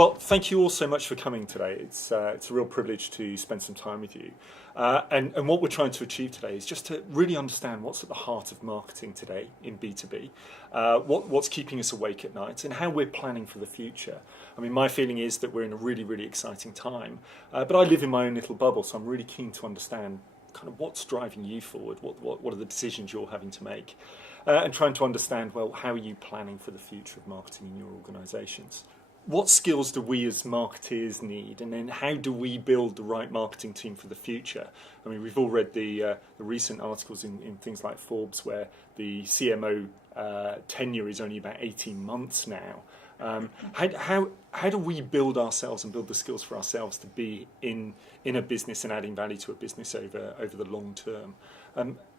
Well, thank you all so much for coming today. It's a real privilege to spend some time with you. And what we're trying to achieve today is just to really understand what's at the heart of marketing today in B2B, what's keeping us awake at night, and how we're planning for the future. I mean, my feeling is that we're in a really, really exciting time, but I live in my own little bubble, so I'm really keen to understand kind of what's driving you forward, what are the decisions you're having to make, and trying to understand, well, how are you planning for the future of marketing in your organisations? What skills do we as marketeers need, and then how do we build the right marketing team for the future? I mean, we've all read the recent articles in things like Forbes where the CMO tenure is only about 18 months now. How do we build ourselves and build the skills for ourselves to be in a business and adding value to a business over the long term?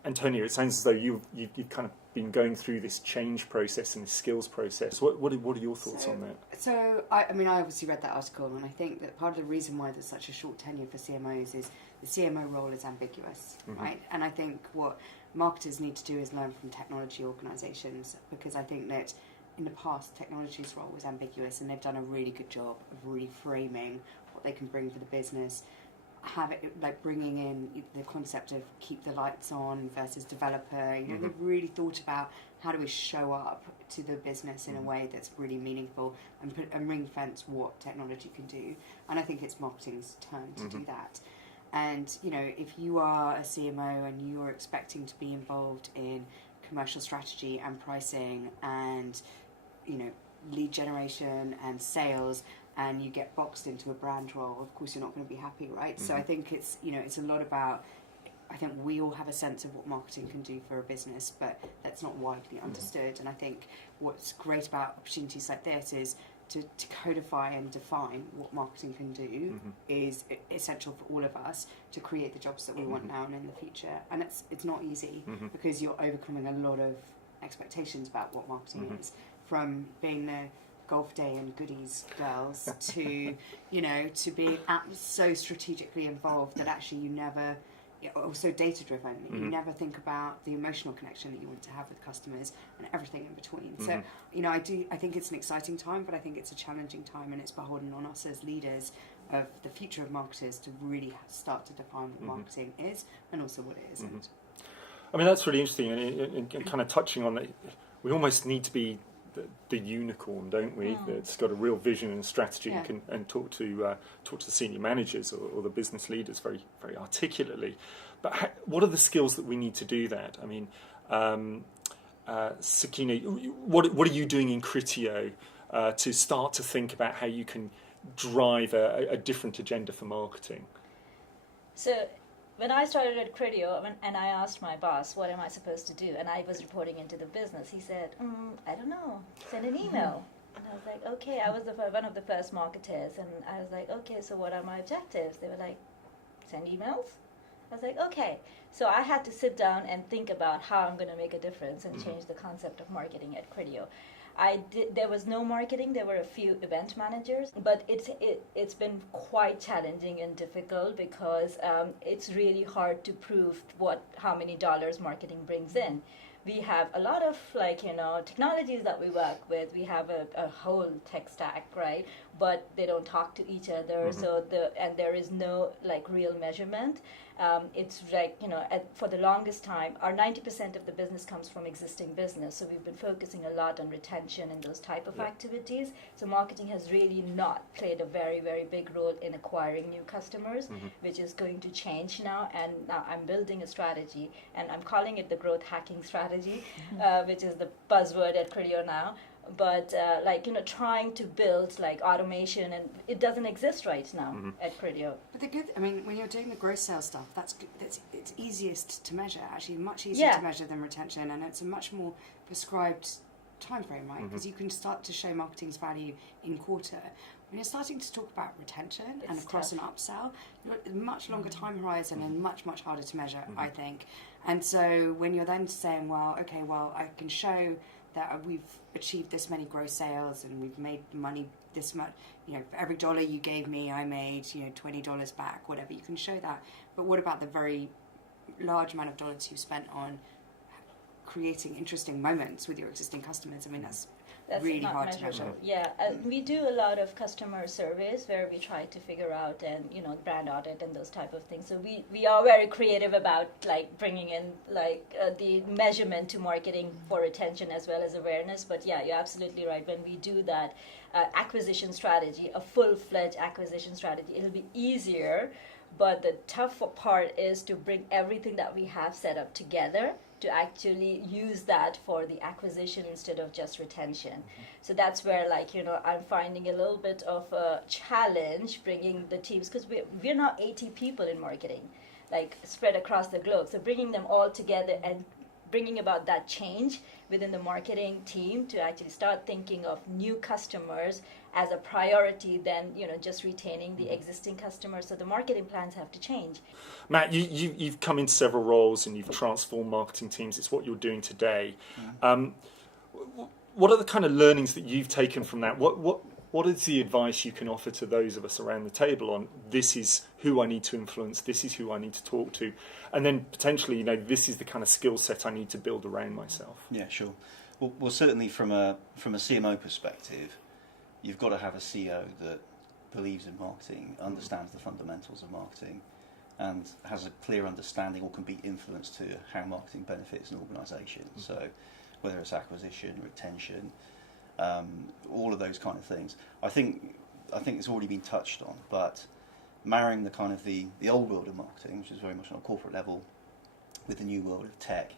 Antonio, it sounds as though you've kind of been going through this change process and this skills process. What are your thoughts on that? So, I obviously read that article, and I think that part of the reason why there's such a short tenure for CMOs is the CMO role is ambiguous, right? And I think what marketers need to do is learn from technology organisations, because I think that in the past, technology's role was ambiguous, and they've done a really good job of reframing what they can bring for the business. Have it like bringing in the concept of keep the lights on versus developer. You know, they've really thought about how do we show up to the business in a way that's really meaningful and ring fence what technology can do. And I think it's marketing's turn to do that. And you know, if you are a CMO and you are expecting to be involved in commercial strategy and pricing and lead generation and sales, and you get boxed into a brand role, of course you're not going to be happy, right? So I think it's a lot about, I think we all have a sense of what marketing can do for a business, but that's not widely understood. And I think what's great about opportunities like this is to codify and define what marketing can do is essential for all of us to create the jobs that we want now and in the future. And it's not easy because you're overcoming a lot of expectations about what marketing is, from being the golf day and goodies girls to to being so strategically involved that actually you never, also data driven, you never think about the emotional connection that you want to have with customers and everything in between. So I think it's an exciting time, but I think it's a challenging time, and it's beholden on us as leaders of the future of marketers to really start to define what marketing is and also what it isn't. I mean, that's really interesting, and kind of touching on that, we almost need to be the unicorn, don't we? That's got a real vision and strategy and can talk to the senior managers or the business leaders very, very articulately. But what are the skills that we need to do that? I mean, Sakina, what are you doing in Criteo to start to think about how you can drive a different agenda for marketing? So, when I started at Criteo, and I asked my boss, what am I supposed to do? And I was reporting into the business. He said, I don't know, send an email. And I was like, okay. I was one of the first marketers. And I was like, okay, so what are my objectives? They were like, send emails? I was like, okay. So I had to sit down and think about how I'm going to make a difference and change the concept of marketing at Criteo. There was no marketing. There were a few event managers, but it's been quite challenging and difficult because it's really hard to prove how many dollars marketing brings in. We have a lot of technologies that we work with. We have a whole tech stack, right? But they don't talk to each other. So there is no real measurement. It's for the longest time, our 90% of the business comes from existing business. So we've been focusing a lot on retention and those type of activities. So marketing has really not played a very, very big role in acquiring new customers, which is going to change now. And now I'm building a strategy, and I'm calling it the growth hacking strategy, which is the buzzword at Criteo now. But trying to build automation, and it doesn't exist right now at Criteo. But when you're doing the gross sales stuff, it's easiest to measure. Actually, much easier to measure than retention, and it's a much more prescribed time frame, right? Because you can start to show marketing's value in quarter. When you're starting to talk about retention and across an upsell, you're at a much longer time horizon and much, much harder to measure, I think. And so when you're then saying, I can show that we've achieved this many gross sales and we've made money this much, for every dollar you gave me, I made, $20 back, whatever, you can show that. But what about the very large amount of dollars you spent on creating interesting moments with your existing customers? I mean, that's That's really not hard to measurable. measure. Yeah, we do a lot of customer surveys where we try to figure out and brand audit and those type of things. So we are very creative about like bringing in like the measurement to marketing for retention as well as awareness. But yeah, you're absolutely right. When we do that acquisition strategy, a full-fledged acquisition strategy, it'll be easier. But the tough part is to bring everything that we have set up together to actually use that for the acquisition instead of just retention. So that's where I'm finding a little bit of a challenge bringing the teams, because we're now 80 people in marketing, like spread across the globe. So bringing them all together and bringing about that change within the marketing team to actually start thinking of new customers as a priority than just retaining the existing customers. So the marketing plans have to change. Matt, you've come into several roles and you've transformed marketing teams. It's what you're doing today. What are the kind of learnings that you've taken from that? What is the advice you can offer to those of us around the table on this is who I need to influence, this is who I need to talk to, and then potentially, this is the kind of skill set I need to build around myself? Yeah, sure. Well, certainly from a CMO perspective, you've got to have a CEO that believes in marketing, understands the fundamentals of marketing, and has a clear understanding or can be influenced to how marketing benefits an organisation. So whether it's acquisition, retention, all of those kind of things. I think it's already been touched on, but marrying the kind of the old world of marketing, which is very much on a corporate level, with the new world of tech,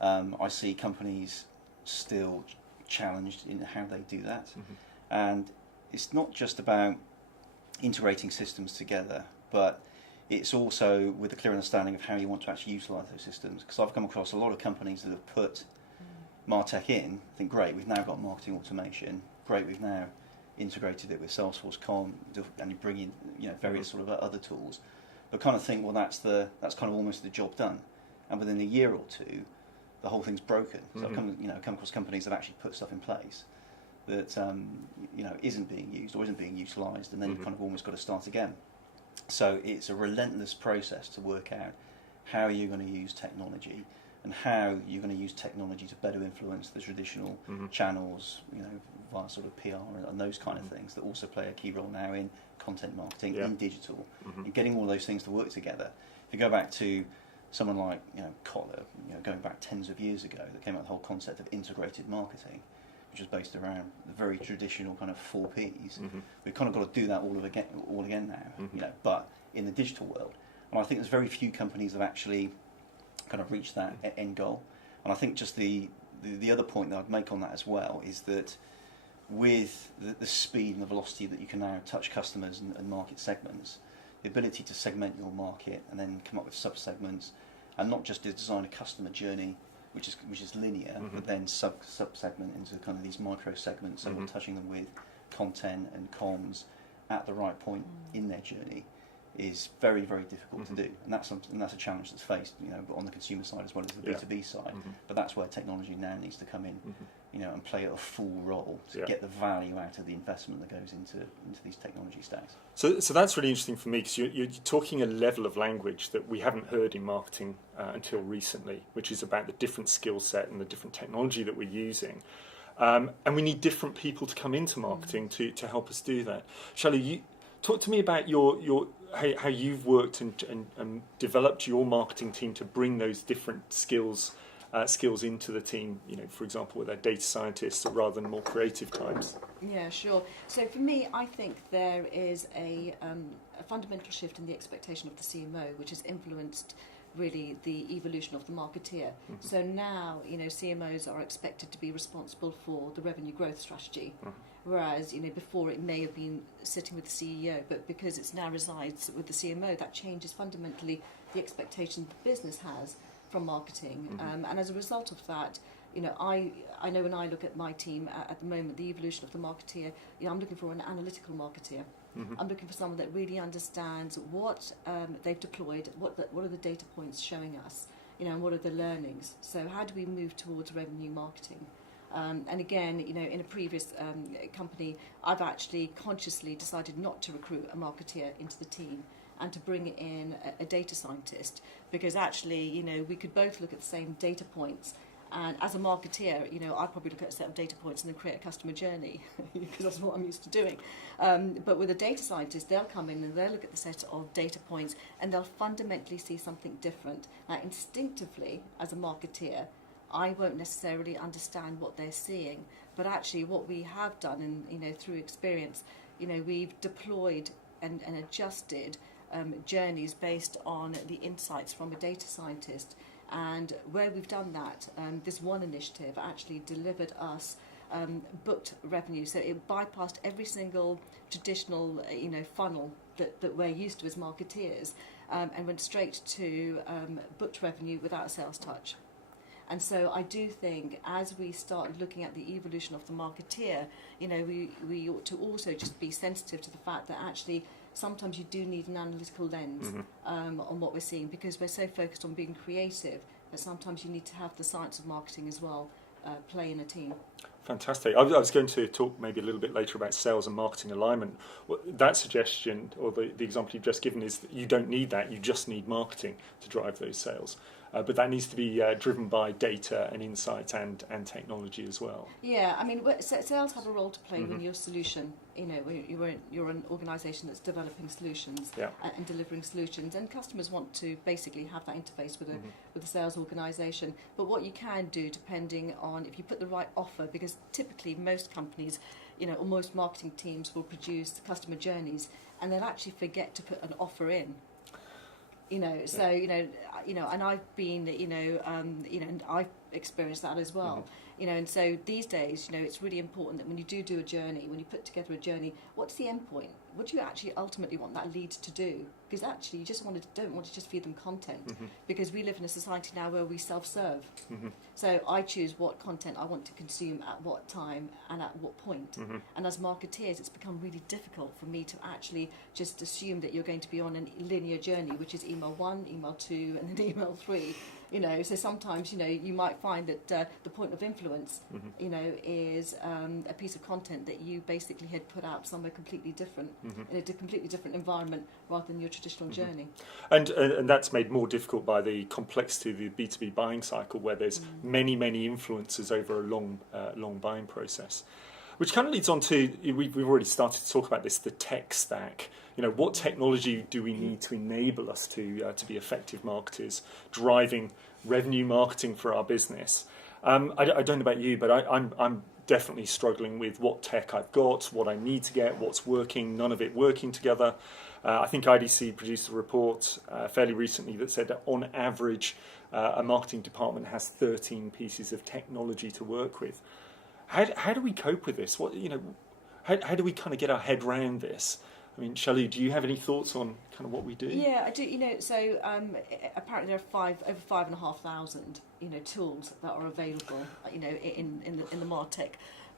I see companies still challenged in how they do that. And it's not just about integrating systems together, but it's also with a clear understanding of how you want to actually utilise those systems. Because I've come across a lot of companies that have put MarTech in, think, great, we've now got marketing automation, great, we've now integrated it with Salesforce Com, and you bring in various sort of other tools, but kind of think, well, that's kind of almost the job done, and within a year or two, the whole thing's broken. So I've come across companies that actually put stuff in place that isn't being used or isn't being utilised, and then you've kind of almost got to start again. So it's a relentless process to work out how you're going to use technology and how you're going to use technology to better influence the traditional channels, via sort of PR and those kind of things that also play a key role now in content marketing, in digital, in getting all those things to work together. If you go back to someone like Kotler, going back tens of years ago, that came up with the whole concept of integrated marketing, which is based around the very traditional kind of 4 Ps. We've kind of got to do that all again now, but in the digital world. And I think there's very few companies that actually kind of reach that end goal. And I think just the other point that I'd make on that as well is that with the speed and the velocity that you can now touch customers and market segments, the ability to segment your market and then come up with sub-segments, and not just to design a customer journey which is linear, but then sub-segment into kind of these micro segments, so we're touching them with content and comms at the right point in their journey, is very, very difficult to do, and that's a challenge that's faced, on the consumer side as well as the B2B side. But that's where technology now needs to come in, and play a full role to get the value out of the investment that goes into these technology stacks. So that's really interesting for me, because you're talking a level of language that we haven't heard in marketing until recently, which is about the different skill set and the different technology that we're using. And we need different people to come into marketing to help us do that. Shelley, talk to me about how you've worked and developed your marketing team to bring those different skills into the team, for example, with our data scientists rather than more creative types. Yeah, sure. So for me, I think there is a fundamental shift in the expectation of the CMO, which has influenced really the evolution of the marketeer. So now, CMOs are expected to be responsible for the revenue growth strategy. Whereas, before it may have been sitting with the CEO, but because it's now resides with the CMO, that changes fundamentally the expectation the business has from marketing. And as a result of that, I know when I look at my team at the moment, the evolution of the marketeer, I'm looking for an analytical marketeer. I'm looking for someone that really understands what they've deployed, what are the data points showing us, and what are the learnings. So how do we move towards revenue marketing? And again, in a previous company, I've actually consciously decided not to recruit a marketeer into the team and to bring in a data scientist, because actually, we could both look at the same data points And as a marketeer, I probably look at a set of data points and then create a customer journey because that's what I'm used to doing. But with a data scientist, they'll come in and they'll look at the set of data points and they'll fundamentally see something different. Now, instinctively, as a marketeer, I won't necessarily understand what they're seeing, but actually what we have done, and through experience, we've deployed and adjusted journeys based on the insights from a data scientist. And where we've done that, this one initiative actually delivered us booked revenue. So it bypassed every single traditional, funnel that we're used to as marketeers, and went straight to booked revenue without a sales touch. And so I do think as we start looking at the evolution of the marketeer, we ought to also just be sensitive to the fact that actually sometimes you do need an analytical lens on what we're seeing, because we're so focused on being creative that sometimes you need to have the science of marketing as well play in a team. Fantastic. I was going to talk maybe a little bit later about sales and marketing alignment. That suggestion, or the example you've just given, is that you don't need that, you just need marketing to drive those sales. But that needs to be driven by data and insight and technology as well. Yeah, I mean, sales have a role to play when you're a solution. You're an organisation that's developing solutions and delivering solutions, and customers want to basically have that interface with a sales organisation. But what you can do, depending on if you put the right offer, because typically most companies, or most marketing teams will produce customer journeys, and they'll actually forget to put an offer in. And I've been, and I've experienced that as well. And so these days, it's really important that when you do a journey, when you put together a journey, what's the end point? What do you actually ultimately want that lead to do? Because actually, you just don't want to just feed them content, because we live in a society now where we self-serve. So I choose what content I want to consume at what time and at what point. And as marketeers, it's become really difficult for me to actually just assume that you're going to be on a linear journey, which is email 1, email 2, and then email 3. So sometimes, you might find that the point of influence, is a piece of content that you basically had put out somewhere completely different, in a completely different environment rather than your traditional journey. And that's made more difficult by the complexity of the B2B buying cycle, where there's many influences over a long buying process. Which kind of leads on to, we've already started to talk about this, the tech stack. What technology do we need to enable us to be effective marketers, driving revenue marketing for our business? I don't know about you, but I'm definitely struggling with what tech I've got, what I need to get, what's working, none of it working together. I think IDC produced a report fairly recently that said that on average, a marketing department has 13 pieces of technology to work with. How do we cope with this? How do we kind of get our head around this? I mean, Shelley, do you have any thoughts on kind of what we do? Yeah, I do. So apparently there are over 5,500 tools that are available in the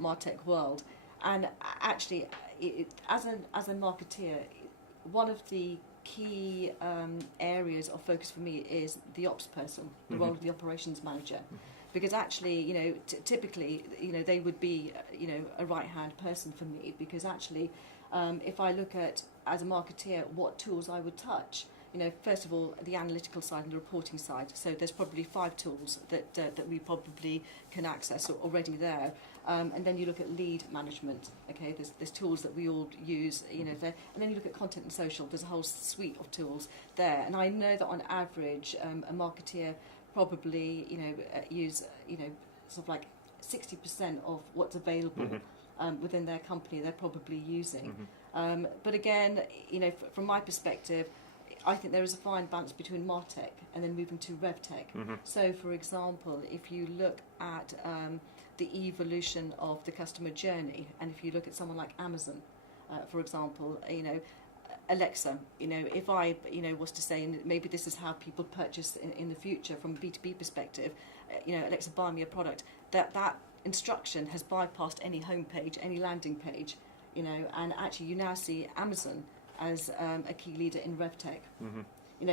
martech world, and actually as a marketeer, one of the key areas of focus for me is the ops person, the role of the operations manager. Because actually, typically, they would be, a right-hand person for me. Because actually, if I look at, as a marketeer, what tools I would touch, first of all, the analytical side and the reporting side. So there's probably 5 tools that we probably can access already there. And then you look at lead management. Okay, there's tools that we all use, there. And then you look at content and social. There's a whole suite of tools there. And I know that on average, a marketeer probably use sort of like 60% of what's available within their company they're probably using. But again, from my perspective, I think there is a fine balance between MarTech and then moving to RevTech. So for example, if you look at the evolution of the customer journey, and if you look at someone like Amazon, for example, Alexa, if I, was to say, and maybe this is how people purchase in the future from a B2B perspective, Alexa, buy me a product, that instruction has bypassed any homepage, any landing page, and actually you now see Amazon as a key leader in RevTech.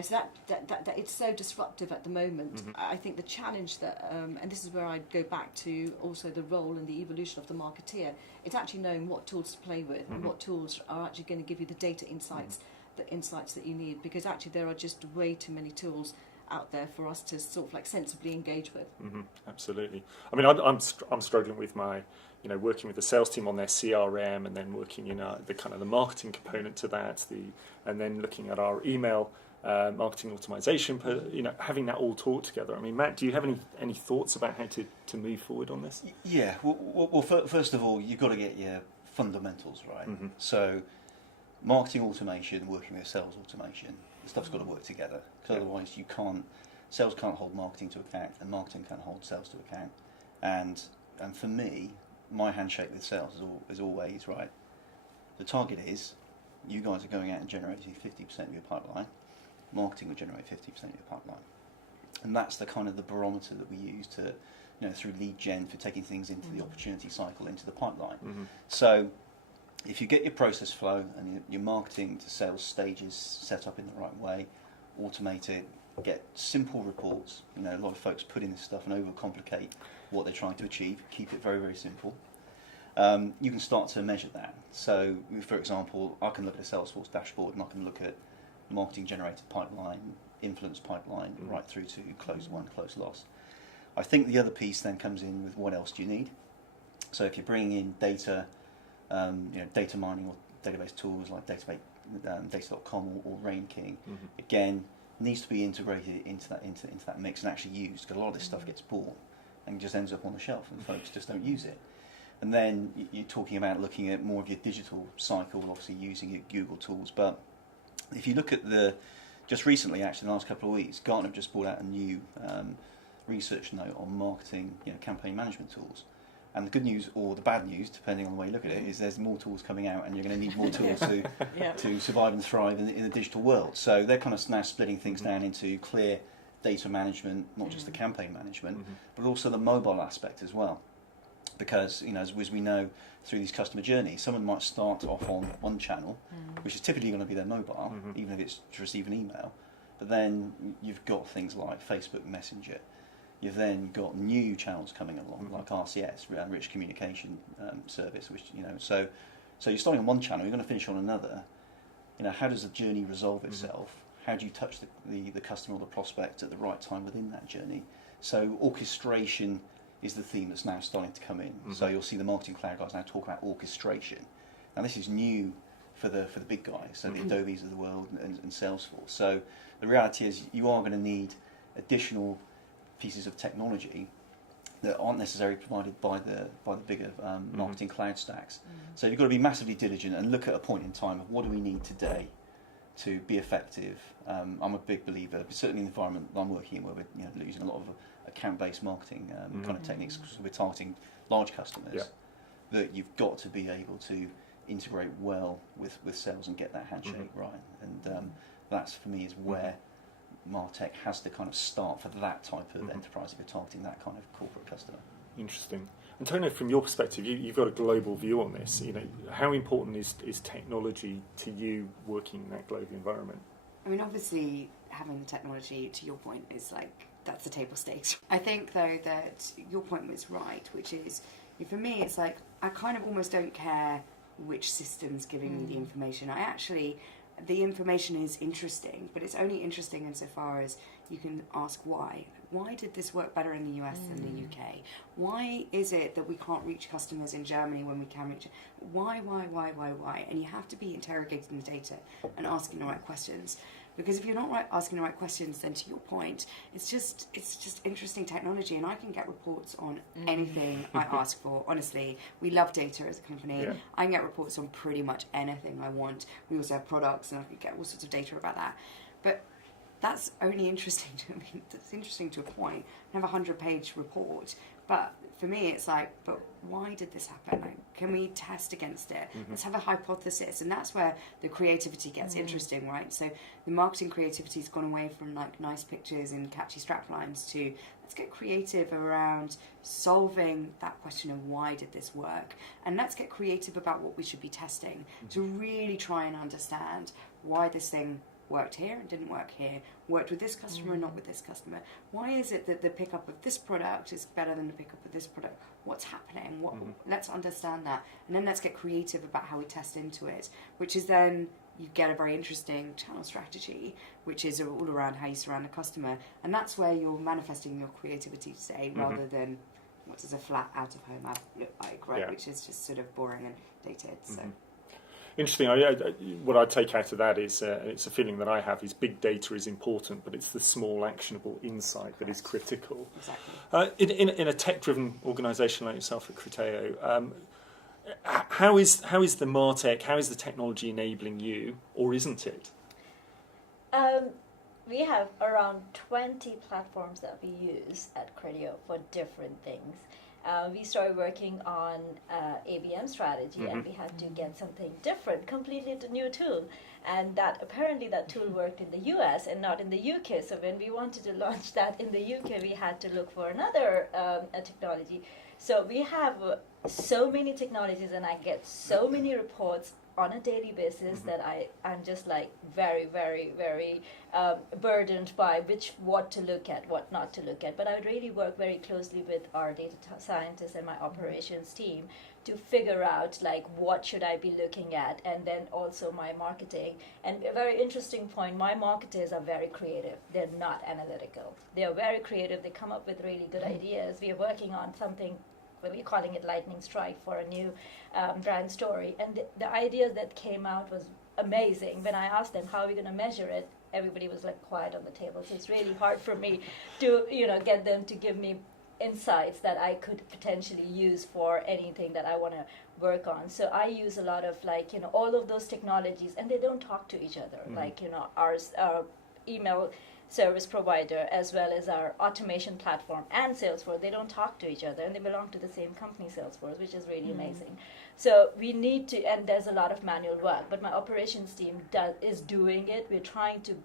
So that it's so disruptive at the moment. I think the challenge that, and this is where I go back to also the role and the evolution of the marketeer, it's actually knowing what tools to play with and what tools are actually going to give you the data insights, the insights that you need, because actually there are just way too many tools out there for us to sort of like sensibly engage with. Absolutely. I mean, I'm struggling with my, working with the sales team on their CRM, and then working in the kind of the marketing component to that, and then looking at our email marketing automation, having that all talk together. I mean, Matt, do you have any thoughts about how to move forward on this? Yeah. Well, first of all, you've got to get your fundamentals right. So, marketing automation, working with sales automation, the stuff's got to work together, because otherwise sales can't hold marketing to account, and marketing can't hold sales to account. And for me, my handshake with sales is always, right, the target is you guys are going out and generating 50% of your pipeline, marketing will generate 50% of your pipeline. And that's the kind of the barometer that we use to, through lead gen, for taking things into the opportunity cycle, into the pipeline. So if you get your process flow and your marketing to sales stages set up in the right way, automate it, get simple reports. A lot of folks put in this stuff and overcomplicate what they're trying to achieve. Keep it very, very simple. You can start to measure that. So, for example, I can look at a Salesforce dashboard and I can look at marketing generated pipeline, influence pipeline, right through to close won, close loss. I think the other piece then comes in with what else do you need. So if you're bringing in data, data mining or database tools like data.com or RainKing, again, needs to be integrated into that mix and actually used, because a lot of this stuff gets bought and just ends up on the shelf and folks just don't use it. And then you're talking about looking at more of your digital cycle, obviously using your Google tools. But if you look at just recently, actually, the last couple of weeks, Gartner have just brought out a new research note on marketing, campaign management tools. And the good news, or the bad news, depending on the way you look at it, is there's more tools coming out, and you're going to need more tools to survive and thrive in the digital world. So they're kind of now splitting things down into clear data management, not just the campaign management, but also the mobile aspect as well. Because, as we know through these customer journeys, someone might start off on one channel, which is typically going to be their mobile, even if it's to receive an email. But then you've got things like Facebook Messenger. You've then got new channels coming along, like RCS, Rich Communication Service, which, so you're starting on one channel, you're going to finish on another. How does the journey resolve itself? How do you touch the customer or the prospect at the right time within that journey? So orchestration is the theme that's now starting to come in. So you'll see the marketing cloud guys now talk about orchestration. Now this is new for the big guys, so the Adobes of the world and Salesforce. So the reality is you are going to need additional pieces of technology that aren't necessarily provided by the bigger marketing cloud stacks. So you've got to be massively diligent and look at a point in time of what do we need today to be effective. I'm a big believer, certainly in the environment that I'm working in, where we're using a lot of account-based marketing kind of techniques, because we're targeting large customers, that you've got to be able to integrate well with sales and get that handshake right. And that's, for me, is where Martech has to kind of start for that type of enterprise if you're targeting that kind of corporate customer. Interesting. And Tony, from your perspective, you've got a global view on this. How important is technology to you working in that global environment? I mean, obviously, having the technology, to your point, is that's the table stakes. I think, though, that your point was right, which is, for me, it's I kind of almost don't care which system's giving me the information. The information is interesting, but it's only interesting insofar as you can ask why. Why did this work better in the US than the UK? Why is it that we can't reach customers in Germany when we can reach? Why? And you have to be interrogating the data and asking the right questions. Because if you're not asking the right questions, then to your point, it's just interesting technology, and I can get reports on anything I ask for. Honestly, we love data as a company. Yeah. I can get reports on pretty much anything I want. We also have products, and I can get all sorts of data about that. But that's only interesting to me. That's interesting to a point. I have a 100-page report, but for me, it's but why did this happen? Can we test against it? Let's have a hypothesis, and that's where the creativity gets interesting, right? So the marketing creativity has gone away from nice pictures and catchy straplines to let's get creative around solving that question of why did this work, and let's get creative about what we should be testing to really try and understand why this thing worked here and didn't work here, worked with this customer and not with this customer. Why is it that the pickup of this product is better than the pickup of this product? What's happening? Let's understand that, and then let's get creative about how we test into it, which is then you get a very interesting channel strategy, which is all around how you surround the customer, and that's where you're manifesting your creativity today, rather than what does a flat out-of-home ad look like, right? Yeah. Which is just sort of boring and dated. So. Interesting. What I take out of that is, it's a feeling that I have, is big data is important, but it's the small actionable insight that is critical. Exactly. In a tech-driven organisation like yourself at Criteo, how is the MarTech, how is the technology enabling you, or isn't it? We have around 20 platforms that we use at Criteo for different things. We started working on ABM strategy, and we had to get something different, completely new tool. And that tool worked in the US and not in the UK. So when we wanted to launch that in the UK, we had to look for another technology. So we have so many technologies, and I get so many reports on a daily basis that I'm just like very, very, very burdened by what to look at, what not to look at. But I would really work very closely with our data scientists and my operations team to figure out like what should I be looking at, and then also my marketing. And a very interesting point, my marketers are very creative. They're not analytical. They are very creative. They come up with really good ideas. We are working on something, we're calling it Lightning Strike, for a new brand story. And the idea that came out was amazing. When I asked them how are we going to measure it, everybody was like quiet on the table. So it's really hard for me to get them to give me insights that I could potentially use for anything that I want to work on. So I use a lot of all of those technologies, and they don't talk to each other. Our email service provider, as well as our automation platform and Salesforce, they don't talk to each other, and they belong to the same company, Salesforce, which is really amazing. So we need to, and there's a lot of manual work, but my operations team is doing it. We're trying to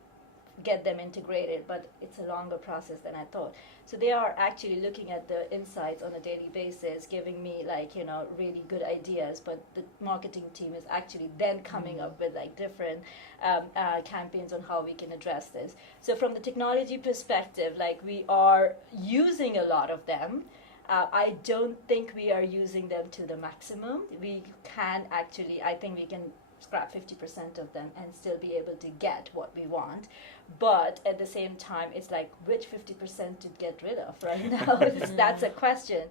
get them integrated, but it's a longer process than I thought. So they are actually looking at the insights on a daily basis, giving me really good ideas, but the marketing team is actually then coming up with different campaigns on how we can address this. So from the technology perspective, we are using a lot of them. I don't think we are using them to the maximum. We can actually, I think we can scrap 50% of them and still be able to get what we want. But at the same time, it's which 50% to get rid of right now? That's a question.